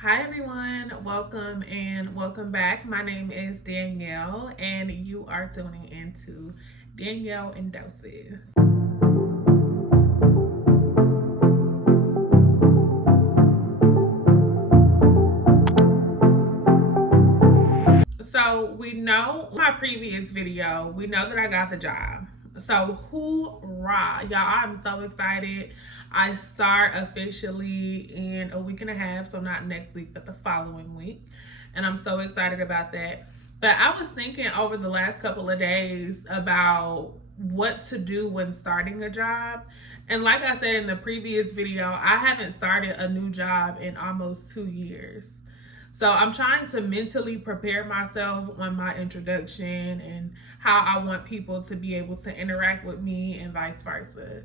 Hi everyone, welcome back. My name is Danielle, and you are tuning into Danielle and Doses. So we know my previous video, we know that I got the job. So hoorah, y'all! I'm so excited. I start officially in a week and a half, so not next week, but the following week, and I'm so excited about that. But I was thinking over the last couple of days about what to do when starting a job. And like I said in the previous video, I haven't started a new job in almost 2 years. So I'm trying to mentally prepare myself on my introduction and how I want people to be able to interact with me and vice versa.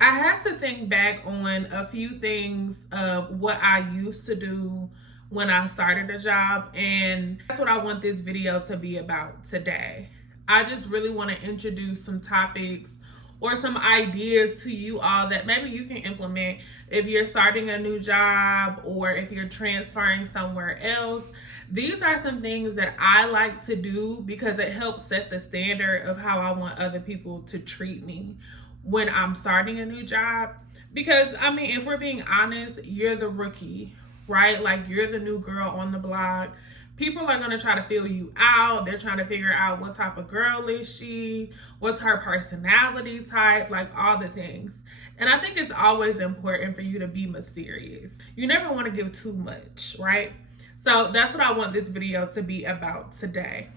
I had to think back on a few things of what I used to do when I started a job, and that's what I want this video to be about today. I just really want to introduce some topics or some ideas to you all that maybe you can implement if you're starting a new job or if you're transferring somewhere else. These are some things that I like to do because it helps set the standard of how I want other people to treat me when I'm starting a new job. Because, I mean, if we're being honest, you're the rookie, right? Like, you're the new girl on the block. People are going to try to feel you out. They're trying to figure out what type of girl is she, what's her personality type, like all the things. And I think it's always important for you to be mysterious. You never want to give too much, right? So that's what I want this video to be about today.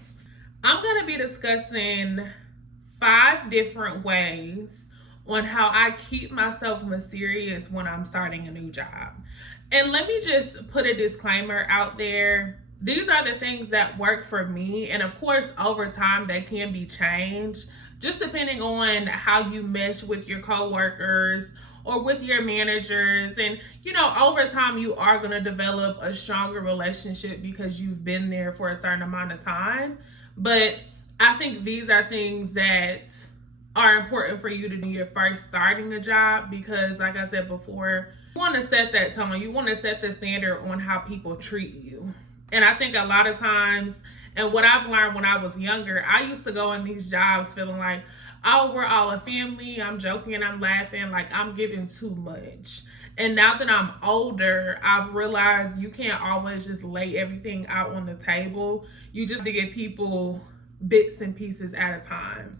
I'm going to be discussing 5 different ways on how I keep myself mysterious when I'm starting a new job. And let me just put a disclaimer out there. These are the things that work for me. And of course, over time, they can be changed just depending on how you mesh with your coworkers or with your managers. And, over time, you are going to develop a stronger relationship because you've been there for a certain amount of time. But I think these are things that are important for you to do when you're first starting a job because, like I said before, you want to set that tone. You want to set the standard on how people treat you. And I think a lot of times, and what I've learned when I was younger, I used to go in these jobs feeling like, oh, we're all a family. I'm joking, I'm laughing, like I'm giving too much. And now that I'm older, I've realized you can't always just lay everything out on the table. You just have to give people bits and pieces at a time.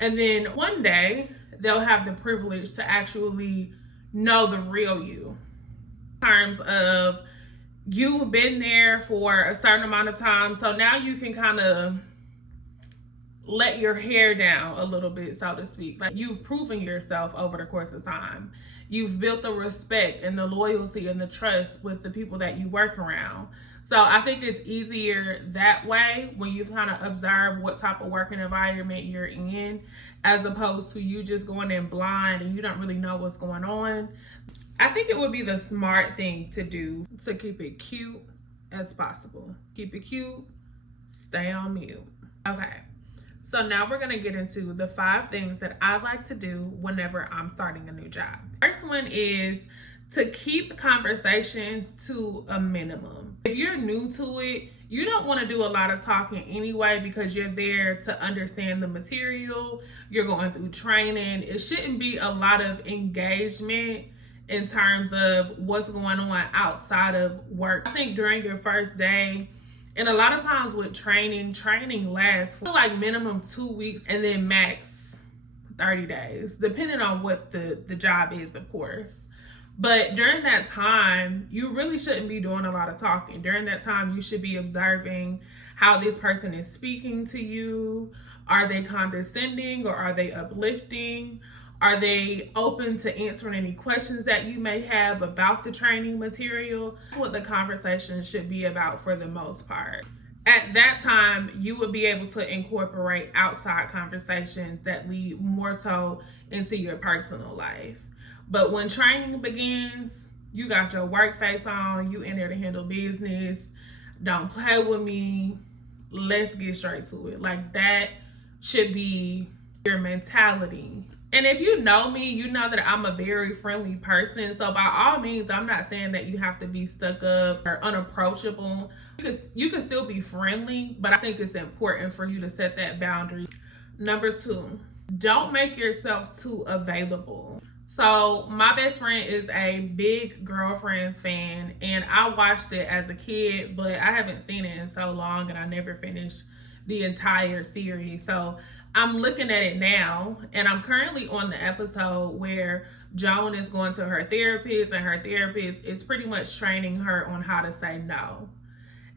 And then one day, they'll have the privilege to actually know the real you. In terms of you've been there for a certain amount of time, so now you can kind of let your hair down a little bit, so to speak. Like, you've proven yourself over the course of time. You've built the respect and the loyalty and the trust with the people that you work around. So I think it's easier that way when you kind of observe what type of working environment you're in, as opposed to you just going in blind and you don't really know what's going on. I think it would be the smart thing to do to keep it cute as possible. Keep it cute, stay on mute. Okay. So now we're going to get into the 5 things that I like to do whenever I'm starting a new job. First one is to keep conversations to a minimum. If you're new to it, you don't want to do a lot of talking anyway because you're there to understand the material. You're going through training. It shouldn't be a lot of engagement in terms of what's going on outside of work. I think during your first day, and a lot of times with training lasts for like minimum 2 weeks and then max 30 days, depending on what the job is, of course. But during that time, you really shouldn't be doing a lot of talking. During that time, you should be observing how this person is speaking to you. Are they condescending or are they uplifting? Are they open to answering any questions that you may have about the training material? That's what the conversation should be about for the most part. At that time, you would be able to incorporate outside conversations that lead more so into your personal life. But when training begins, you got your work face on, you in there to handle business. Don't play with me. Let's get straight to it. Like, that should be your mentality And if you know me, you know that I'm a very friendly person. So by all means, I'm not saying that you have to be stuck up or unapproachable. You can still be friendly, but I think it's important for you to set that boundary. Number 2, don't make yourself too available. So my best friend is a big Girlfriends fan, and I watched it as a kid, but I haven't seen it in so long, and I never finished the entire series. So I'm looking at it now, and I'm currently on the episode where Joan is going to her therapist, and her therapist is pretty much training her on how to say no.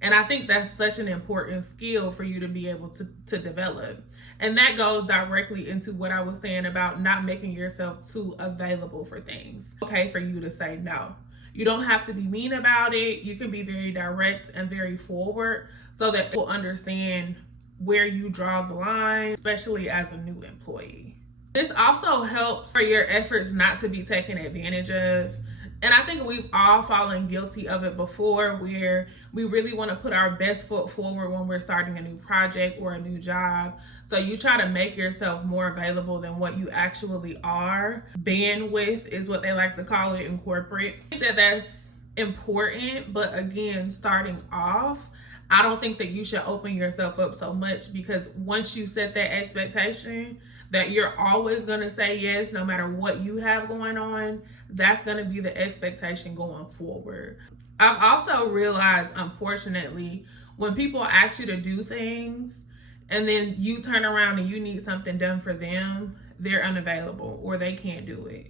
And I think that's such an important skill for you to be able to develop. And that goes directly into what I was saying about not making yourself too available for things. Okay, for you to say no. You don't have to be mean about it. You can be very direct and very forward so that people understand where you draw the line, especially as a new employee. This also helps for your efforts not to be taken advantage of. And I think we've all fallen guilty of it before, where we really want to put our best foot forward when we're starting a new project or a new job. So you try to make yourself more available than what you actually are. Bandwidth is what they like to call it in corporate. I think that that's important, but again, starting off, I don't think that you should open yourself up so much, because once you set that expectation that you're always going to say yes no matter what you have going on, that's going to be the expectation going forward. I've also realized, unfortunately, when people ask you to do things and then you turn around and you need something done for them, they're unavailable or they can't do it.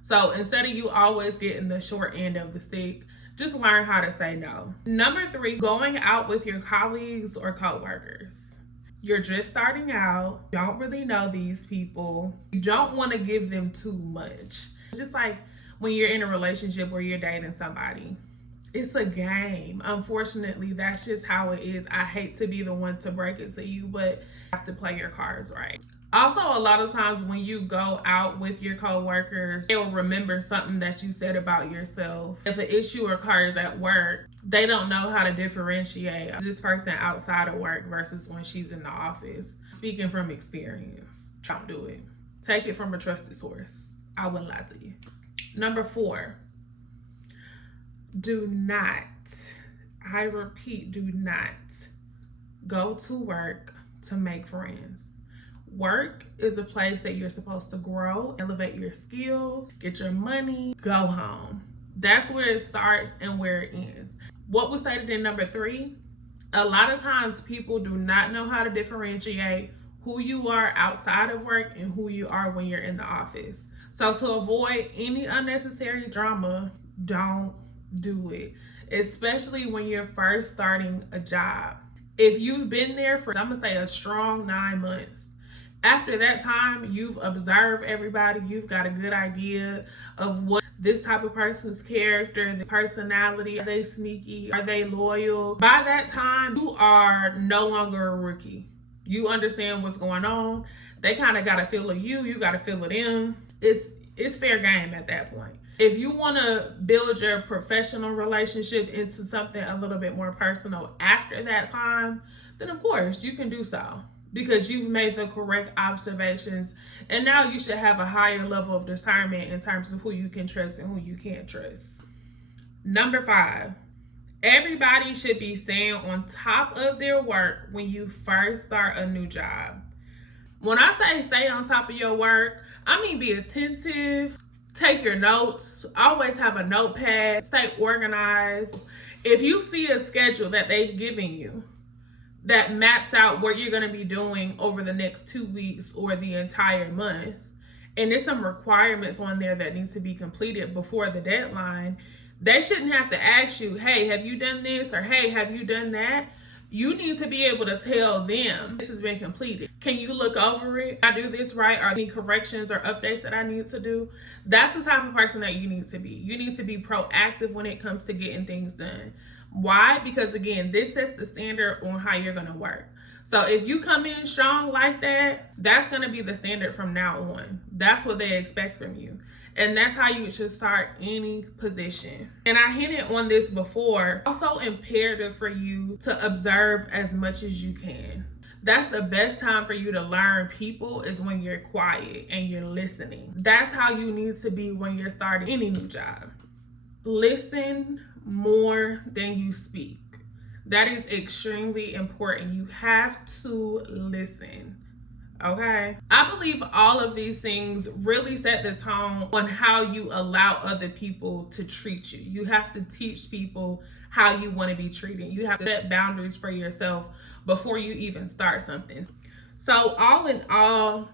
So instead of you always getting the short end of the stick, just learn how to say no. Number 3, going out with your colleagues or coworkers. You're just starting out, don't really know these people. You don't want to give them too much. Just like when you're in a relationship where you're dating somebody. It's a game. Unfortunately, that's just how it is. I hate to be the one to break it to you, but you have to play your cards right. Also, a lot of times when you go out with your coworkers, they'll remember something that you said about yourself. If an issue occurs at work, they don't know how to differentiate this person outside of work versus when she's in the office. Speaking from experience, don't do it. Take it from a trusted source. I wouldn't lie to you. Number 4, do not, I repeat, do not go to work to make friends. Work is a place that you're supposed to grow, elevate your skills, get your money, go home. That's where it starts and where it ends. What was stated in number 3, a lot of times people do not know how to differentiate who you are outside of work and who you are when you're in the office. So to avoid any unnecessary drama, don't do it, especially when you're first starting a job. If you've been there for, I'm gonna say, a strong 9 months, after that time, you've observed everybody, you've got a good idea of what this type of person's character, the personality, are they sneaky, are they loyal? By that time, you are no longer a rookie. You understand what's going on. They kind of got a feel of you, you got a feel of them. It's fair game at that point. If you want to build your professional relationship into something a little bit more personal after that time, then of course you can do so, because you've made the correct observations, and now you should have a higher level of discernment in terms of who you can trust and who you can't trust. Number 5, everybody should be staying on top of their work when you first start a new job. When I say stay on top of your work, I mean be attentive, take your notes, always have a notepad, stay organized. If you see a schedule that they've given you that maps out what you're going to be doing over the next 2 weeks or the entire month, and there's some requirements on there that needs to be completed before the deadline, they shouldn't have to ask you, hey, have you done this? Or hey, have you done that? You need to be able to tell them this has been completed. Can you look over it? I do this right? Are there any corrections or updates that I need to do? That's the type of person that you need to be. You need to be proactive when it comes to getting things done. Why? Because again, this sets the standard on how you're going to work. So if you come in strong like that, that's going to be the standard from now on. That's what they expect from you. And that's how you should start any position. And I hinted on this before. Also imperative for you to observe as much as you can. That's the best time for you to learn people, is when you're quiet and you're listening. That's how you need to be when you're starting any new job. Listen more than you speak. That is extremely important. You have to listen. Okay. I believe all of these things really set the tone on how you allow other people to treat you. You have to teach people how you want to be treated. You have to set boundaries for yourself before you even start something. So, all in all,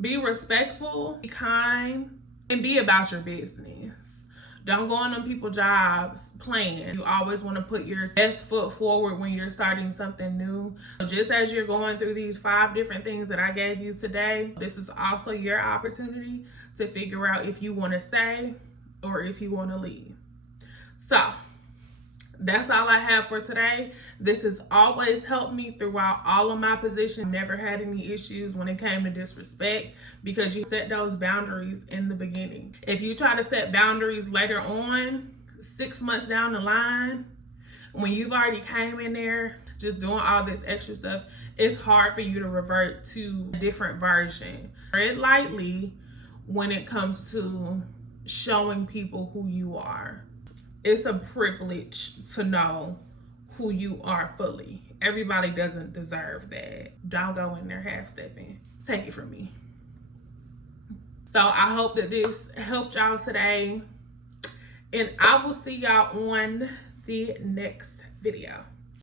be respectful, be kind, and be about your business. Don't go on them people's jobs playing. You always want to put your best foot forward when you're starting something new. Just as you're going through these 5 different things that I gave you today, this is also your opportunity to figure out if you want to stay or if you want to leave. So, that's all I have for today. This has always helped me throughout all of my positions. Never had any issues when it came to disrespect, because you set those boundaries in the beginning. If you try to set boundaries later on, 6 months down the line, when you've already came in there just doing all this extra stuff, it's hard for you to revert to a different version. Tread lightly when it comes to showing people who you are. It's a privilege to know who you are fully. Everybody doesn't deserve that. Don't go in there half-stepping. Take it from me. So I hope that this helped y'all today. And I will see y'all on the next video.